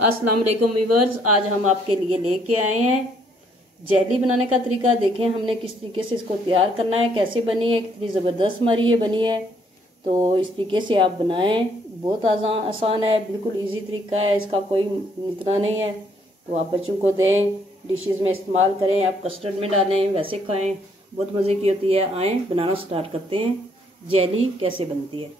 अस्सलाम वालेकुम व्यूअर्स, आज हम आपके लिए लेके आए हैं जेली बनाने का तरीका। देखें हमने किस तरीके से इसको तैयार करना है, कैसे बनी है, कितनी ज़बरदस्त हमारी ये बनी है। तो इस तरीके से आप बनाएं, बहुत आसान है, बिल्कुल इजी तरीका है, इसका कोई इतना नहीं है। तो आप बच्चों को दें, डिशेस में इस्तेमाल करें, आप कस्टर्ड में डालें, वैसे खाएं, बहुत मज़े की होती है। आएँ बनाना स्टार्ट करते हैं, जेली कैसे बनती है।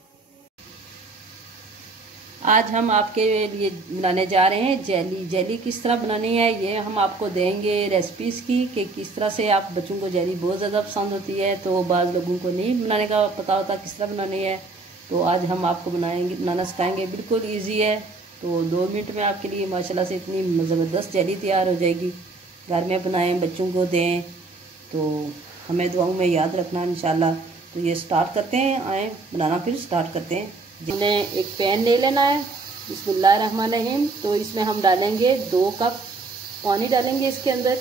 आज हम आपके लिए बनाने जा रहे हैं जेली। जेली किस तरह बनानी है ये हम आपको देंगे रेसिपीज़ की, कि किस तरह से आप बच्चों को जेली बहुत ज़्यादा पसंद होती है, तो बाज़ लोगों को नहीं बनाने का पता होता किस तरह बनानी है। तो आज हम आपको बनाना सिखाएंगे, बिल्कुल इजी है। तो 2 मिनट में आपके लिए माशाल्लाह से इतनी ज़बरदस्त जेली तैयार हो जाएगी। घर में बनाएं, बच्चों को दें, तो हमें दुआओं में याद रखना इंशाल्लाह। तो ये स्टार्ट करते हैं, आए बनाना फिर स्टार्ट करते हैं। हमने एक पैन ले लेना है, बिस्मिल्लाहिर्रहमानिर्रहीम। तो इसमें हम डालेंगे 2 कप पानी डालेंगे इसके अंदर।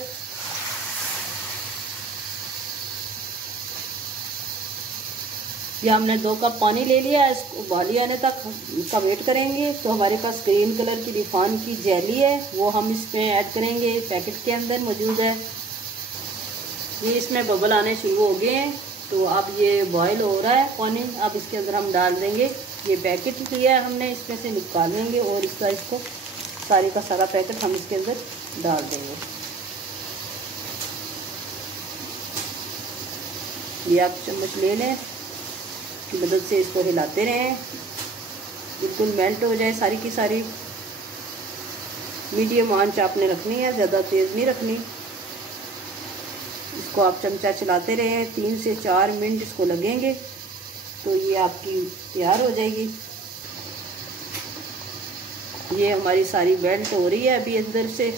ये हमने 2 कप पानी ले लिया, इसको उबाली आने तक इसका वेट करेंगे। तो हमारे पास ग्रीन कलर की रिफाइन की जेली है, वो हम इसमें ऐड करेंगे, पैकेट के अंदर मौजूद है। ये इसमें बबल आने शुरू हो गए हैं, तो अब ये बॉयल हो रहा है पानी। अब इसके अंदर हम डाल देंगे ये पैकेट लिया है हमने, इसमें से निकाल लेंगे और इसको सारे का सारा पैकेट हम इसके अंदर डाल देंगे। ये आप चम्मच ले लें, की मदद से इसको हिलाते रहें, बिल्कुल मेल्ट हो जाए सारी की सारी। मीडियम आंच आपने रखनी है, ज़्यादा तेज़ नहीं रखनी। इसको आप चमचा चलाते रहें, 3 से 4 मिनट इसको लगेंगे, तो ये आपकी तैयार हो जाएगी। ये हमारी सारी मेल्ट हो रही है अभी अंदर से।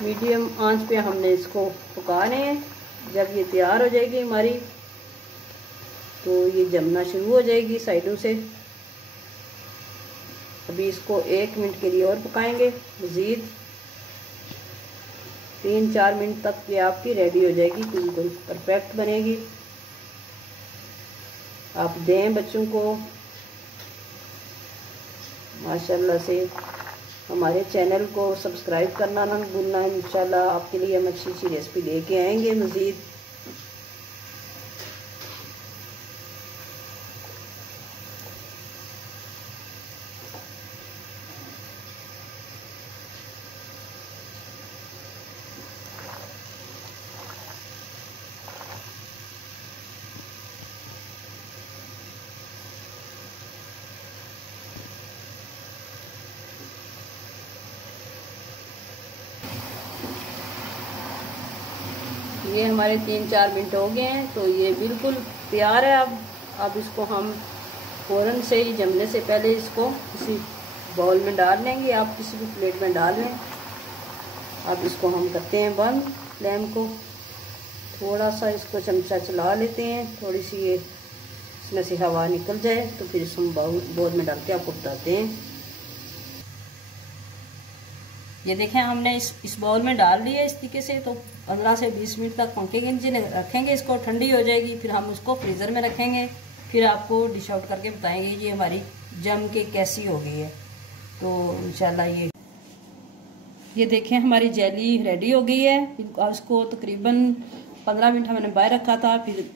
मीडियम आंच पे हमने इसको पकाने हैं। जब ये तैयार हो जाएगी हमारी, तो ये जमना शुरू हो जाएगी साइडों से। अभी इसको 1 मिनट के लिए और पकाएंगे मज़ीद। 3-4 मिनट तक ये आपकी रेडी हो जाएगी, बिल्कुल परफेक्ट बनेगी। आप दें बच्चों को, माशाल्लाह से। हमारे चैनल को सब्सक्राइब करना ना भूलना। इंशाल्लाह आपके लिए हम अच्छी अच्छी रेसिपी लेके आएंगे मज़ीद। ये हमारे 3-4 मिनट हो गए हैं, तो ये बिल्कुल तैयार है। अब इसको हम फ़ौरन से ही जमने से पहले इसको किसी बाउल में डाल लेंगे, आप किसी भी प्लेट में डाल लें। अब इसको हम करते हैं बंद फ्लेम को, थोड़ा सा इसको चमचा चला लेते हैं, थोड़ी सी ये इसमें से हवा निकल जाए, तो फिर इसको बाउल में डाल के आपको बताते हैं। ये देखें हमने इस बाउल में डाल दिया इस तरीके से। तो 15 से 20 मिनट तक पंखे के नीचे रखेंगे, इसको ठंडी हो जाएगी, फिर हम उसको फ्रीज़र में रखेंगे, फिर आपको डिश आउट करके बताएंगे ये हमारी जम के कैसी हो गई है। तो इंशाल्लाह ये देखें हमारी जेली रेडी हो गई है। इसको तकरीबन 15 मिनट हमने बाहर रखा था, फिर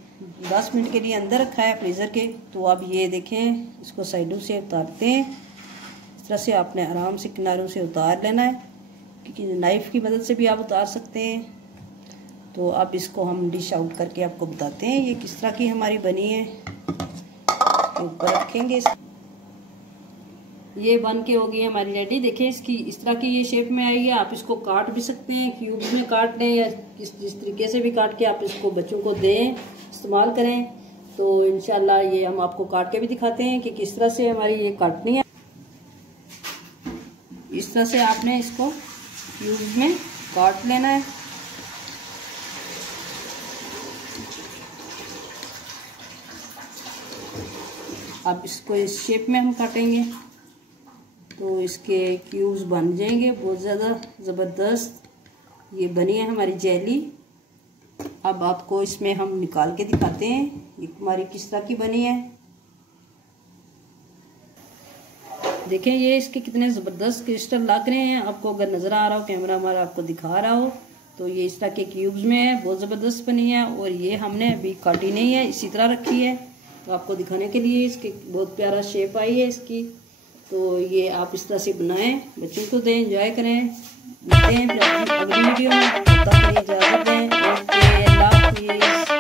10 मिनट के लिए अंदर रखा है फ्रीज़र के। तो अब ये देखें, इसको साइडों से उतारते हैं। इस तरह से आपने आराम से किनारों से उतार लेना है, क्योंकि नाइफ़ की मदद से भी आप उतार सकते हैं। तो अब इसको हम डिश आउट करके आपको बताते हैं ये किस तरह की हमारी बनी है। ऊपर रखेंगे, ये बन के हो गई है हमारी रेडी। देखें इसकी इस तरह की ये शेप में आई है। आप इसको काट भी सकते हैं, क्यूब्स में काट लें, या जिस तरीके से भी काट के आप इसको बच्चों को दें, इस्तेमाल करें। तो इंशाल्लाह ये हम आपको काट के भी दिखाते हैं कि किस तरह से हमारी ये काटनी है। इस तरह से आपने इसको क्यूब में काट लेना है। अब इसको इस शेप में हम काटेंगे तो इसके क्यूब्स बन जाएंगे बहुत ज़्यादा ज़बरदस्त। ये बनी है हमारी जेली। अब आपको इसमें हम निकाल के दिखाते हैं ये हमारी किस तरह की बनी है। देखें ये इसके कितने ज़बरदस्त क्रिस्टल लग रहे हैं। आपको अगर नज़र आ रहा हो, कैमरा हमारा आपको दिखा रहा हो, तो ये इस तरह के क्यूब्स में है, बहुत ज़बरदस्त बनी है। और ये हमने अभी काटी नहीं है, इसी तरह रखी है। तो आपको दिखाने के लिए इसके बहुत प्यारा शेप आई है इसकी। तो ये आप इस तरह से बनाएं, बच्चों को दें, एंजॉय करें। मिलते हैं अगली वीडियो में, तब तक इजाज़त दें। ओके, अल्लाह हाफिज़।